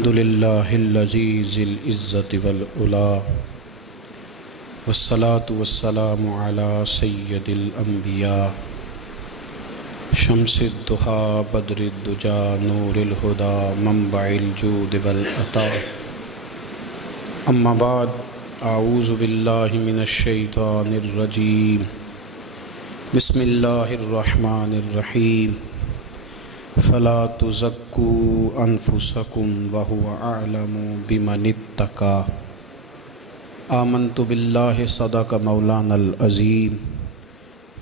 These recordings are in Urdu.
الحمدللہ الذی ذی العزة والعلا والصلاة والسلام علی سید الانبیاء شمس الضحیٰ بدر الدجا نور الہدی منبع الجود والعطاء اما بعد اعوذ باللہ من الشیطان الرجیم بسم اللہ الرحمن الرحیم فلا تزکوا انفسکم وهو اعلم بمن اتقى آمنت باللہ صدق مولانا العظیم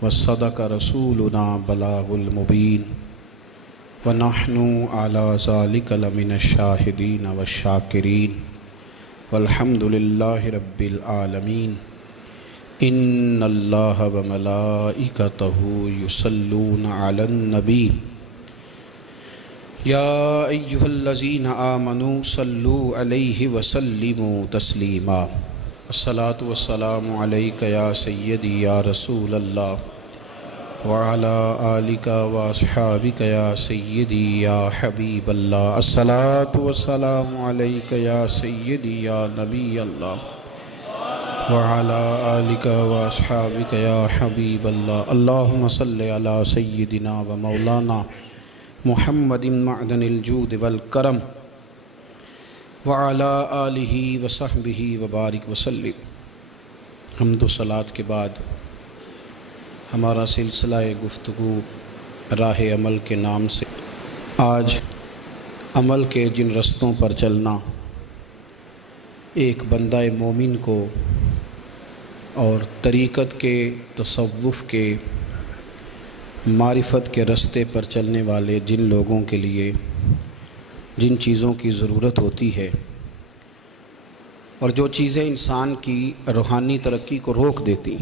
وصدق رسولنا بلاغ المبین ونحن علی ذلک لمن الشاہدین والشاکرین والحمد للہ رب العالمین ان اللہ وملائکتہ یصلون علی النبی یا ایہا الذین آمنوا صلوا علیہ وسلموا تسلیما الصلاۃ والسلام علیک یا سیدی یا رسول اللہ وعلی آلک واصحابک یا سیدی یا حبیب اللہ الصلاۃ والسلام علیک یا سیدی یا نبی اللہ وعلی آلک واصحابک یا حبیب اللہ اللہم صلی علی سیدنا و مولانا محمد معدن الجود والکرم وعلی آلہ وصحبہ وبارک وسلم۔ حمد و صلوات کے بعد ہمارا سلسلہ گفتگو راہ عمل کے نام سے آج عمل کے جن رستوں پر چلنا ایک بندہ مومن کو اور طریقت کے تصوف کے معرفت کے رستے پر چلنے والے جن لوگوں کے لیے جن چیزوں کی ضرورت ہوتی ہے اور جو چیزیں انسان کی روحانی ترقی کو روک دیتی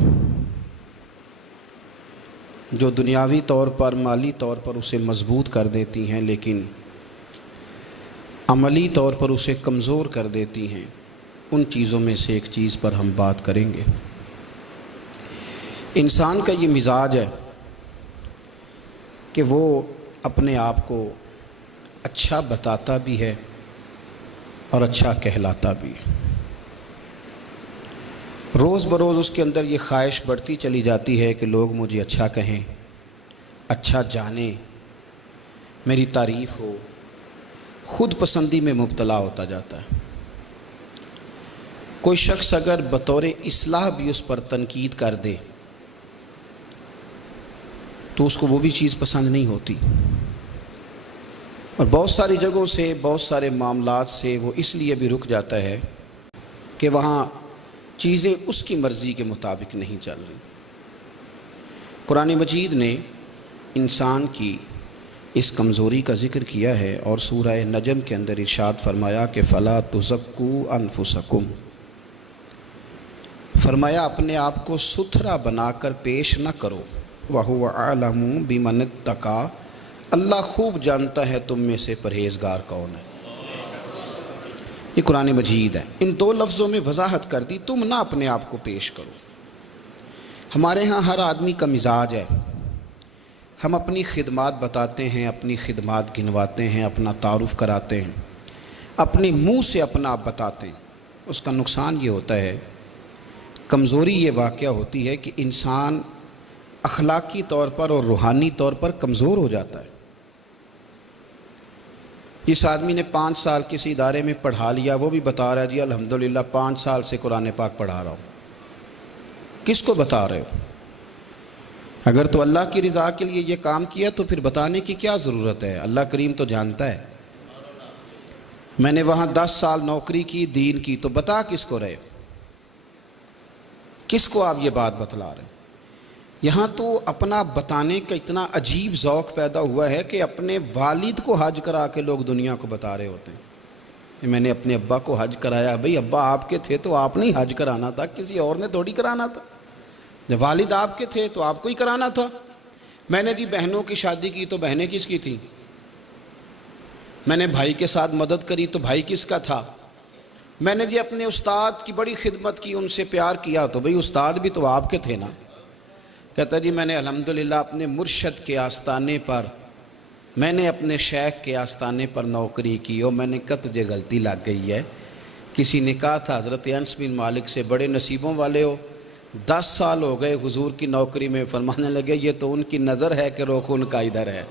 جو دنیاوی طور پر مالی طور پر اسے مضبوط کر دیتی ہیں لیکن عملی طور پر اسے کمزور کر دیتی ہیں، ان چیزوں میں سے ایک چیز پر ہم بات کریں گے۔ انسان کا یہ مزاج ہے کہ وہ اپنے آپ کو اچھا بتاتا بھی ہے اور اچھا کہلاتا بھی ہے۔ روز بروز اس کے اندر یہ خواہش بڑھتی چلی جاتی ہے کہ لوگ مجھے اچھا کہیں، اچھا جانیں، میری تعریف ہو، خود پسندی میں مبتلا ہوتا جاتا ہے۔ کوئی شخص اگر بطور اصلاح بھی اس پر تنقید کر دے تو اس کو وہ بھی چیز پسند نہیں ہوتی، اور بہت ساری جگہوں سے بہت سارے معاملات سے وہ اس لیے بھی رک جاتا ہے کہ وہاں چیزیں اس کی مرضی کے مطابق نہیں چل رہی۔ قرآن مجید نے انسان کی اس کمزوری کا ذکر کیا ہے اور سورہ نجم کے اندر ارشاد فرمایا کہ فلا تزکوا انفسکم، فرمایا اپنے آپ کو ستھرا بنا کر پیش نہ کرو، وَهُوَ أَعْلَمُ بِمَنِ اتَّقَى، اللہ خوب جانتا ہے تم میں سے پرہیزگار کون ہے۔ یہ قرآن مجید ہے، ان دو لفظوں میں وضاحت کر دی، تم نہ اپنے آپ کو پیش کرو۔ ہمارے ہاں ہر آدمی کا مزاج ہے، ہم اپنی خدمات بتاتے ہیں، اپنی خدمات گنواتے ہیں، اپنا تعارف کراتے ہیں، اپنے منہ سے اپنا آپ بتاتے ہیں۔ اس کا نقصان یہ ہوتا ہے، کمزوری یہ واقعہ ہوتی ہے کہ انسان اخلاقی طور پر اور روحانی طور پر کمزور ہو جاتا ہے۔ اس آدمی نے 5 سال کسی ادارے میں پڑھا لیا، وہ بھی بتا رہا ہے جی الحمدللہ 5 سال سے قرآن پاک پڑھا رہا ہوں۔ کس کو بتا رہے ہو؟ اگر تو اللہ کی رضا کے لیے یہ کام کیا تو پھر بتانے کی کیا ضرورت ہے؟ اللہ کریم تو جانتا ہے۔ میں نے وہاں 10 سال نوکری کی، دین کی، تو بتا کس کو رہے ہو؟ کس کو آپ یہ بات بتلا رہے ہیں؟ یہاں تو اپنا بتانے کا اتنا عجیب ذوق پیدا ہوا ہے کہ اپنے والد کو حج کرا کے لوگ دنیا کو بتا رہے ہوتے ہیں۔ میں نے اپنے ابا کو حج کرایا، بھئی ابا آپ کے تھے تو آپ نے حج کرانا تھا، کسی اور نے تھوڑی کرانا تھا۔ جب والد آپ کے تھے تو آپ کو ہی کرانا تھا۔ میں نے بھی بہنوں کی شادی کی تو بہنیں کس کی تھیں؟ میں نے بھائی کے ساتھ مدد کری تو بھائی کس کا تھا؟ میں نے بھی اپنے استاد کی بڑی خدمت کی، ان سے پیار کیا تو بھئی استاد بھی تو آپ کے تھے نا۔ کہتا جی میں نے الحمدللہ اپنے مرشد کے آستانے پر میں نے اپنے شیخ کے آستانے پر نوکری کی اور میں نے کہا تجھے غلطی لگ گئی ہے. کسی نے کہا تھا حضرت انس بن مالک سے بڑے نصیبوں والے ہو, 10 سال ہو گئے حضور کی نوکری میں. فرمانے لگے یہ تو ان کی نظر ہے کہ رخ ان کا ادھر ہے,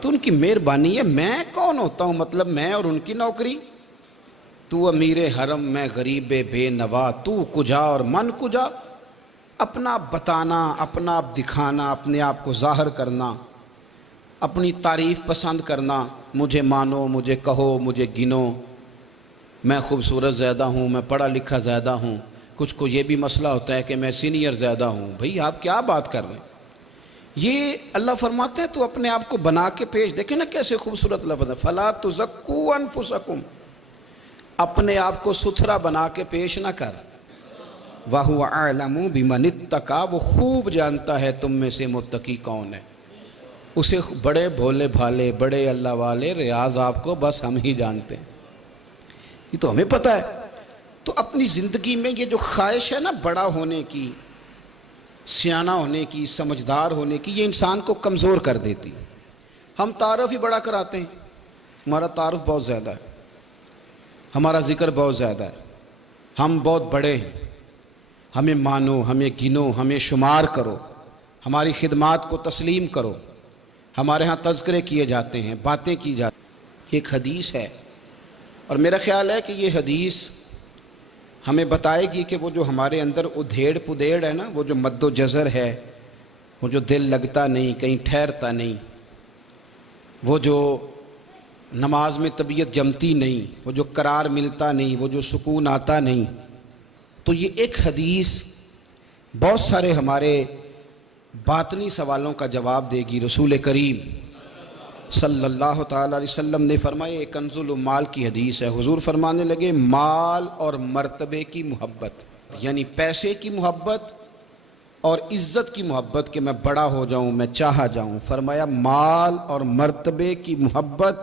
تو ان کی مہربانی ہے. میں کون ہوتا ہوں مطلب میں اور ان کی نوکری؟ تو امیر حرم میں غریب بے نوا, تو کجا اور من کجا. اپنا آپ بتانا, اپنا آپ دکھانا, اپنے آپ کو ظاہر کرنا, اپنی تعریف پسند کرنا, مجھے مانو, مجھے کہو, مجھے گنو, میں خوبصورت زیادہ ہوں, میں پڑھا لکھا زیادہ ہوں. کچھ کو یہ بھی مسئلہ ہوتا ہے کہ میں سینئر زیادہ ہوں. بھئی آپ کیا بات کر رہے ہیں؟ یہ اللہ فرماتے ہیں تو اپنے آپ کو بنا کے پیش. دیکھیں نا کیسے خوبصورت لفظ ہے, فَلَا تُزَكُّوا أَنفُسَكُمْ, اپنے آپ کو ستھرا بنا کے پیش نہ کر. وَهُوَ أَعْلَمُ بِمَنِ اتَّقَىٰ, وہ خوب جانتا ہے تم میں سے متقی کون ہے. اسے بڑے بھولے بھالے, بڑے اللہ والے, ریاض آپ کو بس ہم ہی جانتے ہیں, یہ تو ہمیں پتہ ہے. تو اپنی زندگی میں یہ جو خواہش ہے نا بڑا ہونے کی, سیانہ ہونے کی, سمجھدار ہونے کی, یہ انسان کو کمزور کر دیتی. ہم تعارف ہی بڑا کراتے ہیں, ہمارا تعارف بہت زیادہ ہے, ہمارا ذکر بہت زیادہ ہے, ہم بہت بڑے ہیں, ہمیں مانو, ہمیں گنو, ہمیں شمار کرو, ہماری خدمات کو تسلیم کرو. ہمارے ہاں تذکرے کیے جاتے ہیں, باتیں کی جاتی ہیں. ایک حدیث ہے اور میرا خیال ہے کہ یہ حدیث ہمیں بتائے گی کہ وہ جو ہمارے اندر ادھیڑ پدیڑ ہے نا, وہ جو مد و جزر ہے, وہ جو دل لگتا نہیں, کہیں ٹھہرتا نہیں, وہ جو نماز میں طبیعت جمتی نہیں, وہ جو قرار ملتا نہیں, وہ جو سکون آتا نہیں. تو یہ ایک حدیث بہت سارے ہمارے باطنی سوالوں کا جواب دے گی. رسول کریم صلی اللہ تعالیٰ علیہ وسلم نے فرمایا, ایک کنز المال کی حدیث ہے. حضور فرمانے لگے مال اور مرتبے کی محبت, یعنی پیسے کی محبت اور عزت کی محبت کہ میں بڑا ہو جاؤں, میں چاہا جاؤں. فرمایا مال اور مرتبے کی محبت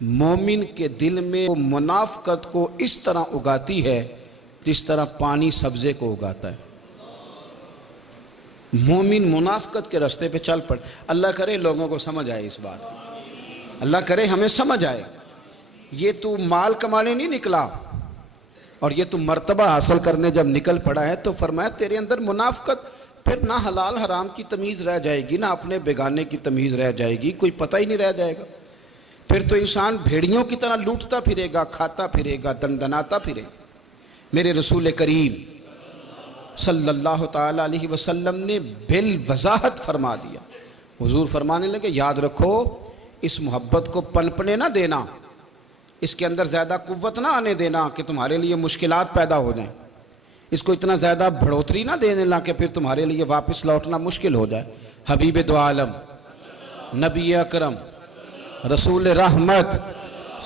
مومن کے دل میں منافقت کو اس طرح اگاتی ہے جس طرح پانی سبزے کو اگاتا ہے. مومن منافقت کے راستے پہ چل پڑ. اللہ کرے لوگوں کو سمجھ آئے اس بات کی, اللہ کرے ہمیں سمجھ آئے. یہ تو مال کمانے نہیں نکلا اور یہ تو مرتبہ حاصل کرنے جب نکل پڑا ہے تو فرمایا تیرے اندر منافقت, پھر نہ حلال حرام کی تمیز رہ جائے گی, نہ اپنے بیگانے کی تمیز رہ جائے گی, کوئی پتہ ہی نہیں رہ جائے گا. پھر تو انسان بھیڑیوں کی طرح لوٹتا پھرے گا, کھاتا پھرے گا, دندناتا پھرے گا. میرے رسول کریم صلی اللہ تعالیٰ علیہ وسلم نے بالوضاحت فرما دیا. حضور فرمانے لگے یاد رکھو اس محبت کو پنپنے نہ دینا, اس کے اندر زیادہ قوت نہ آنے دینا کہ تمہارے لیے مشکلات پیدا ہو جائیں, اس کو اتنا زیادہ بڑھوتری نہ دینے لا کہ پھر تمہارے لیے واپس لوٹنا مشکل ہو جائے. حبیب دو عالم نبی اکرم رسول رحمت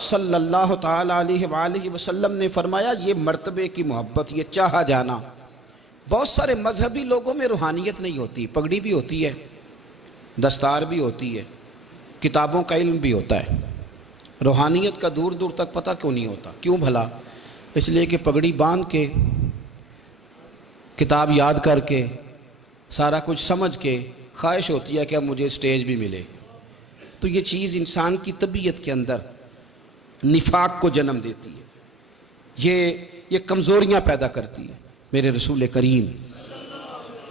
صلی اللہ تعالیٰ علیہ وآلہ وسلم نے فرمایا یہ مرتبے کی محبت, یہ چاہا جانا. بہت سارے مذہبی لوگوں میں روحانیت نہیں ہوتی, پگڑی بھی ہوتی ہے, دستار بھی ہوتی ہے, کتابوں کا علم بھی ہوتا ہے, روحانیت کا دور دور تک پتہ کیوں نہیں ہوتا؟ کیوں بھلا؟ اس لیے کہ پگڑی باندھ کے, کتاب یاد کر کے, سارا کچھ سمجھ کے خواہش ہوتی ہے کہ اب مجھے اسٹیج بھی ملے. تو یہ چیز انسان کی طبیعت کے اندر نفاق کو جنم دیتی ہے, یہ کمزوریاں پیدا کرتی ہے. میرے رسول کریم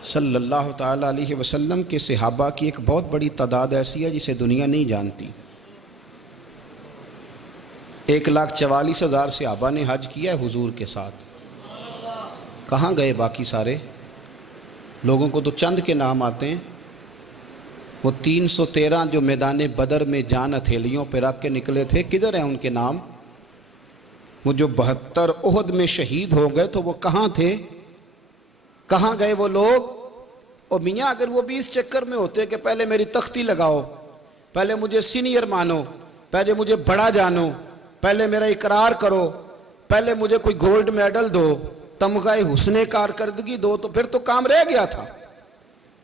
صلی اللہ تعالیٰ علیہ وسلم کے صحابہ کی ایک بہت بڑی تعداد ایسی ہے جسے دنیا نہیں جانتی. 1,44,000 صحابہ نے حج کیا ہے حضور کے ساتھ. کہاں گئے باقی سارے لوگوں کو؟ تو چند کے نام آتے ہیں. وہ 313 جو میدان بدر میں جان ہتھیلیوں پہ رکھ کے نکلے تھے, کدھر ہیں ان کے نام؟ وہ جو 72 احد میں شہید ہو گئے تو وہ کہاں تھے؟ کہاں گئے وہ لوگ؟ اور میاں اگر وہ بھی اس چکر میں ہوتے کہ پہلے میری تختی لگاؤ, پہلے مجھے سینئر مانو, پہلے مجھے بڑا جانو, پہلے میرا اقرار کرو, پہلے مجھے کوئی گولڈ میڈل دو, تمغہ حسن کارکردگی دو, تو پھر تو کام رہ گیا تھا.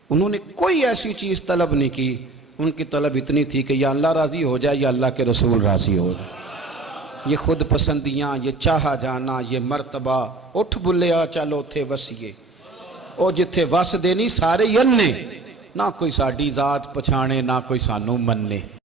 انہوں نے کوئی ایسی چیز طلب نہیں کی. ان کی طلب اتنی تھی کہ یا اللہ راضی ہو جائے یا اللہ کے رسول راضی ہو جائے. یہ خود پسندیاں, یہ چاہا جانا, یہ مرتبہ, اٹھ بلیا چلو تھے وسیے, او جتھے وس دینی سارے ینے, نہ کوئی ساڈی ذات پچھانے نہ کوئی سانو مننے۔